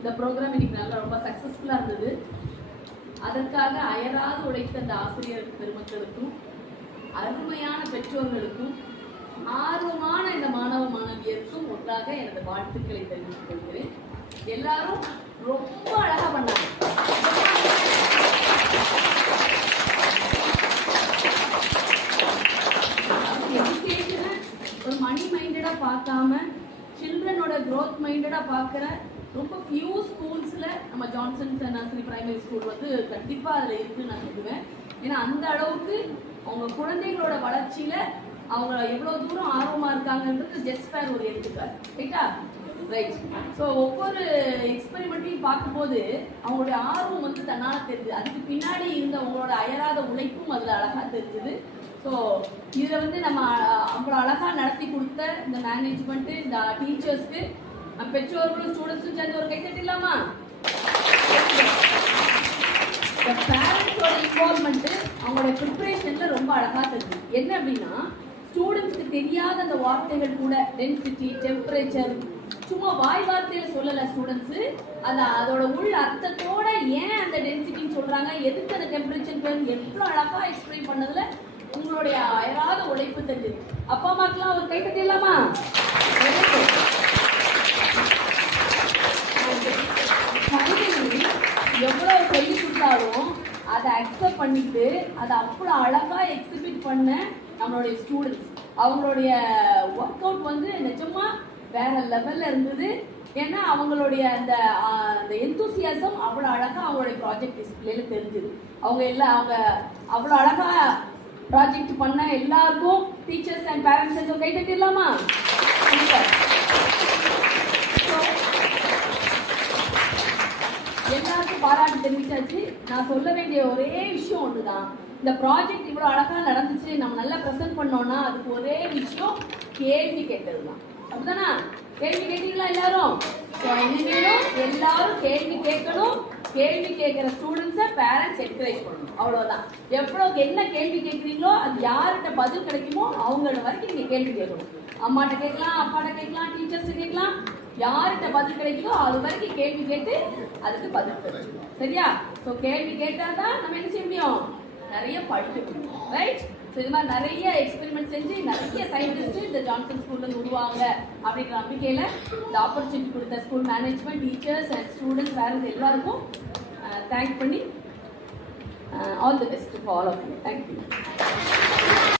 இந்த ப்ரோக்ராம் இன்னைக்கு நல்லா ரொம்ப சக்ஸஸ்ஃபுல்லாக இருந்தது. அதற்காக அயராது உழைத்த அந்த ஆசிரியர் பெருமக்களுக்கும் அருமையான பெற்றோர்களுக்கும் ஆர்வமான இந்த மாணவ மாணவியருக்கும் ஒன்றாக எனது வாழ்த்துக்களை தெரிவித்துக் கொள்கிறேன். எல்லாரும் ரொம்ப அழகா பண்ணாங்க. எஜுகேஷனை ஒரு மணி மைண்டடா பார்க்காம சில்ட்ரனோட க்ரோத் மைண்டடா பார்க்குற ரொம்ப ஃபியூ ஸ்கூல்ஸில் நம்ம ஜான்சன்ஸ் நர்சரி பிரைமரி ஸ்கூல் வந்து கண்டிப்பாக அதில் இருக்குன்னு நான் சொல்லுவேன். ஏன்னா அந்த அளவுக்கு அவங்க குழந்தைகளோட வளர்ச்சியில் அவங்க எவ்வளோ தூரம் ஆர்வமாக இருக்காங்கன்றது ஜஸ்ட் பேர் ஒரு எடுத்துக்காரு. ரைட்டா? ரைட். ஸோ ஒவ்வொரு எக்ஸ்பெரிமெண்ட்டையும் பார்க்கும்போது அவங்களுடைய ஆர்வம் வந்து தன்னால் தெரியுது. அதுக்கு பின்னாடி இருந்த அவங்களோட அயராத உழைப்பும் அதில் அழகாக தெரிஞ்சுது. ஸோ இதில் வந்து நம்ம அவ்வளோ அழகாக நடத்தி கொடுத்த இந்த மேனேஜ்மெண்ட்டு, இந்த டீச்சர்ஸ்க்கு, பெற்றோர்களும் ஸ்டூடெண்ட்ஸும் சேர்ந்து ஒரு கைத்தட்டிடலாமா? இந்த பேரண்ட்ஸோட இன்வால்மெண்ட்டு அவங்களுடைய ப்ரிப்பரேஷனில் ரொம்ப அழகாக தெரியுது. என்ன அப்படின்னா, ஸ்டூடெண்ட்ஸ்க்கு தெரியாத அந்த வார்த்தைகள் கூட டென்சிட்டி, டெம்பரேச்சர் சும்மா வாய் வார்த்தையில் சொல்லலை ஸ்டூடெண்ட்ஸு. அதோட உள் அர்த்தத்தோட ஏன் அந்த டென்சிட்டின்னு சொல்கிறாங்க, எதுக்கு அந்த டெம்பரேச்சர் எவ்வளோ அழகாக எக்ஸ்பிளைன் பண்ணதில் உங்களுடைய அயராத உழைப்பு தெரியுது. அப்பா அம்மாக்கெல்லாம் ஒரு கைத்தட்டி இல்லாமா? எவ்வளோ சொல்லி கொடுத்தாலும் அதை அக்செப்ட் பண்ணிட்டு அதை அவ்வளோ அழகாக எக்ஸிபிட் பண்ண நம்மளுடைய ஸ்டூடெண்ட்ஸ், அவங்களுடைய ஒர்க் அவுட் வந்து நிஜமா வேற லெவல்ல இருந்தது. ஏன்னா அவங்களுடைய அந்த எந்தூசியாசம் அவ்வளோ அழகாக அவங்களுடைய ப்ராஜெக்ட் டிஸ்பிளேல தெரிஞ்சுது. அவங்க அவ்வளோ அழகாக ப்ராஜெக்ட் பண்ண எல்லாருக்கும் டீச்சர்ஸ் அண்ட் பேரண்ட்ஸ் கை தட்டிடலாமா? எல்லாருக்கும் பாராட்டு தெரிவிச்சாச்சு. நான் சொல்ல வேண்டிய ஒரே விஷயம் ஒண்ணுதான், இந்த ப்ராஜெக்ட் இவ்வளோ அழகாக நடந்துச்சு, நம்ம நல்லா ப்ரெசென்ட் பண்ணோம்னா அதுக்கு ஒரே விஷயம் கேள்வி கேட்டது தான். அப்படிதானா? கேள்வி கேட்டீங்களா எல்லாரும்? இனிமேலும் எல்லாரும் கேள்வி கேட்கணும். கேள்வி கேட்குற ஸ்டூடெண்ட்ஸை பேரண்ட்ஸ் என்கரேஜ் பண்ணணும். அவ்வளோதான். என்ன கேள்வி கேட்குறீங்களோ அது யார்கிட்ட பதில் கிடைக்குமோ அவங்களோட வரைக்கும் நீங்கள் கேள்வி கேட்கணும். அம்மாட்ட கேட்கலாம், அப்பாட்ட கேட்கலாம், டீச்சர்ஸ் கேட்கலாம். யார்கிட்ட பதில் கிடைக்குதோ அது வரைக்கும் கேள்வி கேட்டு அதுக்கு பதில் கிடைக்கும். சரியா? ஸோ கேள்வி கேட்டால் தான் நம்ம என்ன செய்ய முடியும்? நிறைய படிக்க முடியும். ரைட்? ஸோ இது மாதிரி நிறைய எக்ஸ்பெரிமெண்ட் செஞ்சு நிறைய சயின்டிஸ்ட் இந்த ஜான்சன் ஸ்கூல்லேருந்து உருவாங்க அப்படின்ற நம்பிக்கையில் இந்த ஆப்பர்ச்சுனிட்டி கொடுத்த school management, teachers and students, parents எல்லாருக்கும் தேங்க் பண்ணி all the best for all of you. Thank you.